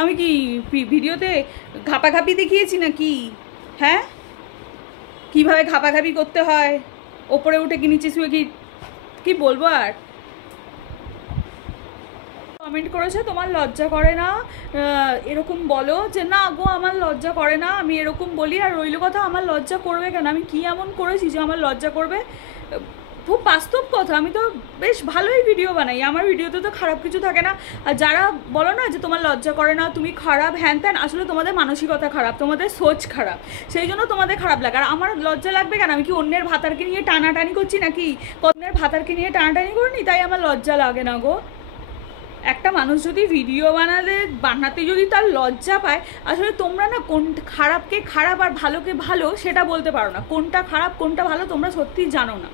আমি কি ভিডিওতে ঘাপাঘাপি দেখিয়েছি নাকি? হ্যাঁ, কিভাবে ঘাপাঘাপি করতে হয়, ওপরে উঠে কি নিচে শুয়ে কি বলবো আর। কমেন্ট করেছে তোমার লজ্জা করে না, এরকম বলো যে না গো আমার লজ্জা করে না, আমি এরকম বলি আর রইল কথা আমার লজ্জা করবে কেন, আমি কি এমন করেছি যে আমার লজ্জা করবে? খুব বাস্তব কথা, আমি তো বেশ ভালোই ভিডিও বানাই, আমার ভিডিওতে তো খারাপ কিছু থাকে না। আর যারা বলো না যে তোমার লজ্জা করে না, তুমি খারাপ হ্যান ত্যান, আসলে তোমাদের মানসিকতা খারাপ, তোমাদের সোচ খারাপ, সেই জন্য তোমাদের খারাপ লাগে। আর আমার লজ্জা লাগবে কেন? আমি কি অন্যের ভাতারকে নিয়ে টানাটানি করছি নাকি? অন্যের ভাতারকে নিয়ে টানাটানি করিনি, তাই আমার লজ্জা লাগে না গো। একটা মানুষ যদি ভিডিও বানাতে যদি তার লজ্জা পায়, আসলে তোমরা না কোন খারাপকে খারাপ আর ভালোকে ভালো সেটা বলতে পারো না। কোনটা খারাপ কোনটা ভালো তোমরা সত্যিই জানো না,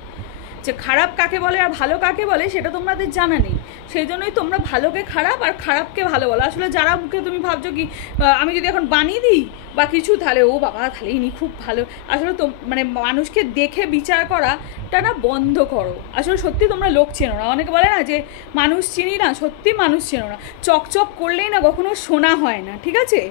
যে খারাপ কাকে বলে আর ভালো কাকে বলে সেটা তোমাদের জানা নেই। সেই জন্যই তোমরা ভালোকে খারাপ আর খারাপকে ভালো বলো। আসলে যারা মুখে তুমি ভাবছো কি আমি যদি এখন বানিয়ে দিই বা কিছু, তাহলে ও বাবা তাহলে ইনি খুব ভালো, আসলে তো মানে মানুষকে দেখে বিচার করাটা না বন্ধ করো। আসলে সত্যি তোমরা লোক চেনো না। অনেকে বলে না যে মানুষ চিনি না, সত্যি মানুষ চেনো না। চকচক করলেই না কখনো সোনা হয় না, ঠিক আছে?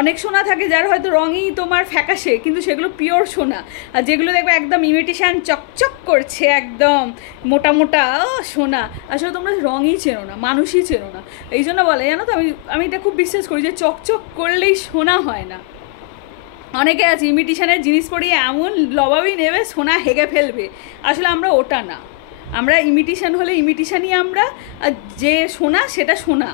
অনেক সোনা থাকে যার হয়তো রঙই তোমার ফ্যাকাশে, কিন্তু সেগুলো পিওর সোনা। আর যেগুলো দেখবে একদম ইমিটেশান চকচক করছে একদম মোটা মোটা সোনা, আসলে তোমরা রঙই চেনো না, মানুষই চেনো না। এই জন্য বলে জানো তো, আমি এটা খুব বিশ্বাস করি যে চকচক করলেই সোনা হয় না। অনেকে আছে ইমিটেশানের জিনিস পরিয়ে এমন লবাবি নেবে সোনা হেগে ফেলবে, আসলে আমরা ওটা না। আমরা ইমিটেশান হলে ইমিটেশানই আমরা, আর যে সোনা সেটা সোনা,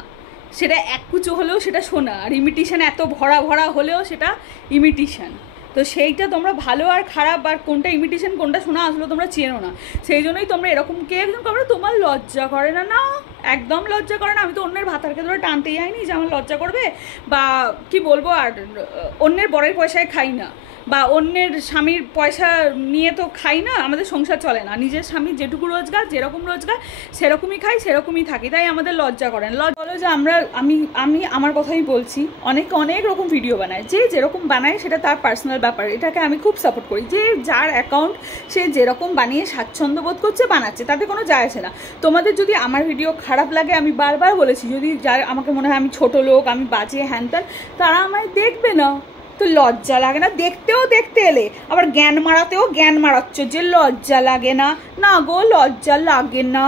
সেটা এক কুচো হলেও সেটা সোনা, আর ইমিটেশান এত ভরা ভরা হলেও সেটা ইমিটেশান। তো সেইটা তোমরা ভালো আর খারাপ আর কোনটা ইমিটেশান কোনটা সোনা আসলে তোমরা চেনো না। সেই জন্যই তোমরা এরকম কে একদম তোমরা, তোমার লজ্জা করে না? না, একদম লজ্জা করে না। আমি তো অন্যের ভাতারকে ধরে টানতে যাইনি যে আমার লজ্জা করবে, বা কি বলবো, আর অন্যের বরের পয়সায় খাই না, বা অন্যের স্বামীর পয়সা নিয়ে তো খাই না, আমাদের সংসার চলে না। নিজের স্বামীর যেটুকু রোজগার, যেরকম রোজগার সেরকমই খাই, সেরকমই থাকি, তাই আমাদের লজ্জা করেন। বলো যে আমি আমার কথাই বলছি, অনেক রকম ভিডিও বানায়, যে যেরকম বানায় সেটা তার পার্সোনাল ব্যাপার, এটাকে আমি খুব সাপোর্ট করি। যে যার অ্যাকাউন্ট সে যেরকম বানিয়ে স্বাচ্ছন্দ্য বোধ করছে বানাচ্ছে, তাতে কোনো যায় আসে না। তোমাদের যদি আমার ভিডিও খারাপ লাগে, আমি বারবার বলেছি, যদি যার আমাকে মনে হয় আমি ছোট লোক, আমি বাজে হ্যান ত্যান, তারা আমায় দেখবে না। তো লজ্জা লাগে না? দেখতে এলে আবার জ্ঞান মারাতেও জ্ঞান মারাচ্ছ যে লজ্জা লাগে না। না গো, লজ্জা লাগে না।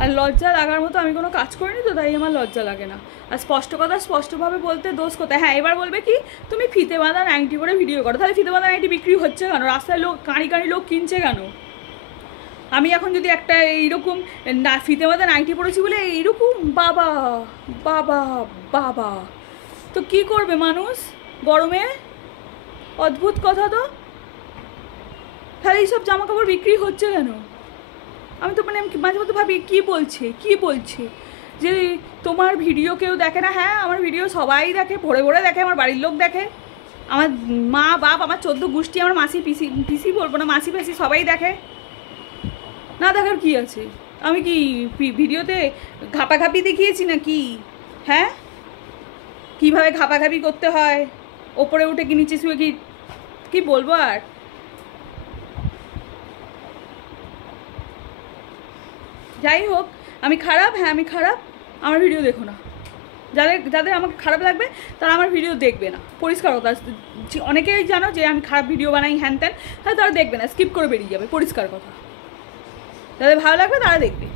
আর লজ্জা লাগার মতো আমি কোনো কাজ করিনি, তো তাই আমার লজ্জা লাগে না। আর স্পষ্ট কথা স্পষ্টভাবে বলতে দোষ কোথায়? হ্যাঁ, এবার বলবে কি তুমি ফিতে বাঁধা নাইটি পরে ভিডিও করো, তাহলে ফিতে বাঁধা নাইটি বিক্রি হচ্ছে কেন? রাস্তায় লোক কাঁড়ি লোক কিনছে কেন? আমি এখন যদি একটা এইরকম না ফিতে বাঁধা নাইটি পরেছি বলে এইরকম বাবা বাবা বাবা, তো কি করবে মানুষ গরমে? অদ্ভুত কথা তো। তাহলে এইসব জামা কাপড় বিক্রি হচ্ছে কেন? আমি তো মানে মাঝে মধ্যে ভাবি কি বলছে যে তোমার ভিডিও কেউ দেখে না? হ্যাঁ, আমার ভিডিও সবাই দেখে, ভরে দেখে, আমার বাড়ির লোক দেখে, আমার মা বাপ, আমার 14 গোষ্ঠী, আমার মাসি পিসি বলবো না, মাসি পিসি সবাই দেখে। না দেখার কি আছে? আমি কি ভিডিওতে ঘাপাঘাপি দেখিয়েছি নাকি? হ্যাঁ, কিভাবে ঘাপাঘাপি করতে হয়, ওপরে উঠে কি নিচে শুয়ে কি বলবো আর। যাই হোক, আমি খারাপ, হ্যাঁ আমি খারাপ, আমার ভিডিও দেখো না। যাদের আমাকে খারাপ লাগবে তারা আমার ভিডিও দেখবে না, পরিষ্কার কথা। অনেকেই জানো যে আমি খারাপ ভিডিও বানাই হ্যান ত্যান, তাহলে তারা দেখবে না, স্কিপ করে বেরিয়ে যাবে, পরিষ্কার কথা। যাদের ভালো লাগবে তারা দেখবে।